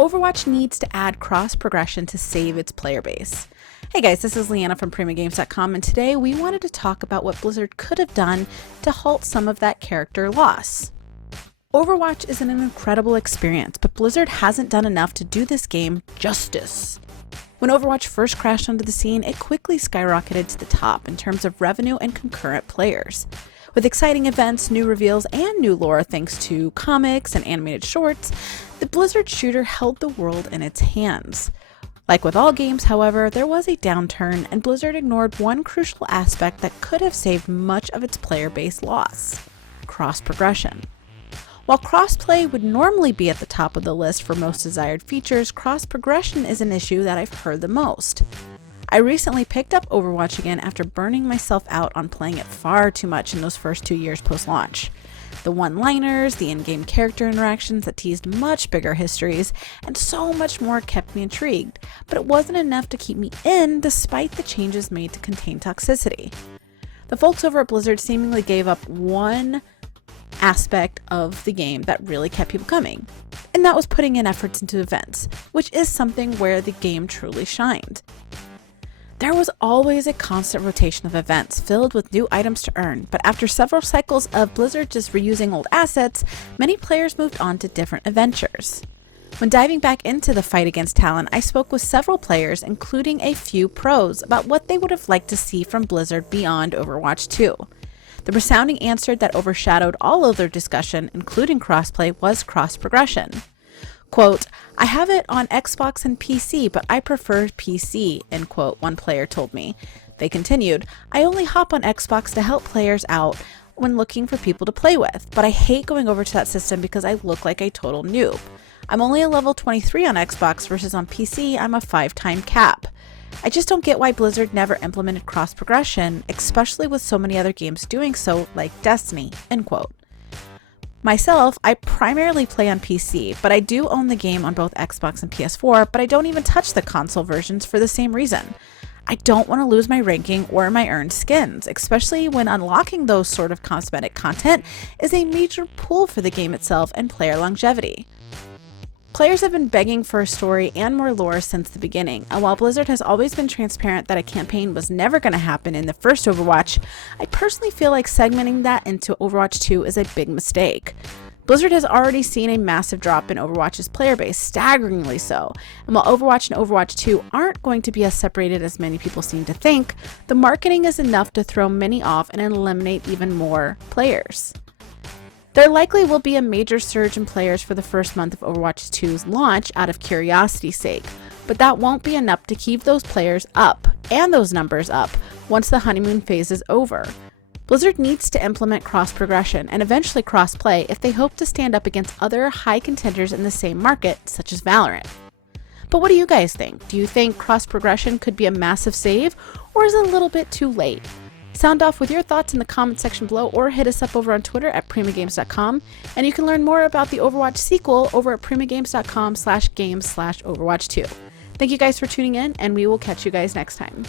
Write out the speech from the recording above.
Overwatch needs to add cross-progression to save its player base. Hey guys, this is Leanna from PrimaGames.com, and today we wanted to talk about what Blizzard could have done to halt some of that character loss. Overwatch is an incredible experience, but Blizzard hasn't done enough to do this game justice. When Overwatch first crashed onto the scene, it quickly skyrocketed to the top in terms of revenue and concurrent players. With exciting events, new reveals, and new lore thanks to comics and animated shorts, the Blizzard shooter held the world in its hands. Like with all games, however, there was a downturn, and Blizzard ignored one crucial aspect that could have saved much of its player base loss: cross-progression. While crossplay would normally be at the top of the list for most desired features, cross-progression is an issue that I've heard the most. I recently picked up Overwatch again after burning myself out on playing it far too much in those first 2 years post-launch. The one-liners, the in-game character interactions that teased much bigger histories, and so much more kept me intrigued, but it wasn't enough to keep me in despite the changes made to contain toxicity. The folks over at Blizzard seemingly gave up one aspect of the game that really kept people coming, and that was putting in efforts into events, which is something where the game truly shined. There was always a constant rotation of events filled with new items to earn, but after several cycles of Blizzard just reusing old assets, many players moved on to different adventures. When diving back into the fight against Talon, I spoke with several players, including a few pros, about what they would have liked to see from Blizzard beyond Overwatch 2. The resounding answer that overshadowed all of their discussion, including crossplay, was cross-progression. Quote, "I have it on Xbox and PC, but I prefer PC," end quote, one player told me. They continued, "I only hop on Xbox to help players out when looking for people to play with, but I hate going over to that system because I look like a total noob. I'm only a level 23 on Xbox versus on PC I'm a 5-time cap. I just don't get why Blizzard never implemented cross-progression, especially with so many other games doing so, like Destiny," end quote. Myself, I primarily play on PC, but I do own the game on both Xbox and PS4, but I don't even touch the console versions for the same reason. I don't want to lose my ranking or my earned skins, especially when unlocking those sort of cosmetic content is a major pull for the game itself and player longevity. Players have been begging for a story and more lore since the beginning, and while Blizzard has always been transparent that a campaign was never going to happen in the first Overwatch, I personally feel like segmenting that into Overwatch 2 is a big mistake. Blizzard has already seen a massive drop in Overwatch's player base, staggeringly so, and while Overwatch and Overwatch 2 aren't going to be as separated as many people seem to think, the marketing is enough to throw many off and eliminate even more players. There likely will be a major surge in players for the first month of Overwatch 2's launch out of curiosity's sake, but that won't be enough to keep those players up, and those numbers up, once the honeymoon phase is over. Blizzard needs to implement cross-progression and eventually cross-play if they hope to stand up against other high contenders in the same market, such as Valorant. But what do you guys think? Do you think cross-progression could be a massive save, or is it a little bit too late? Sound off with your thoughts in the comment section below, or hit us up over on Twitter at PrimaGames.com, and you can learn more about the Overwatch sequel over at PrimaGames.com/games/Overwatch 2. Thank you guys for tuning in, and we will catch you guys next time.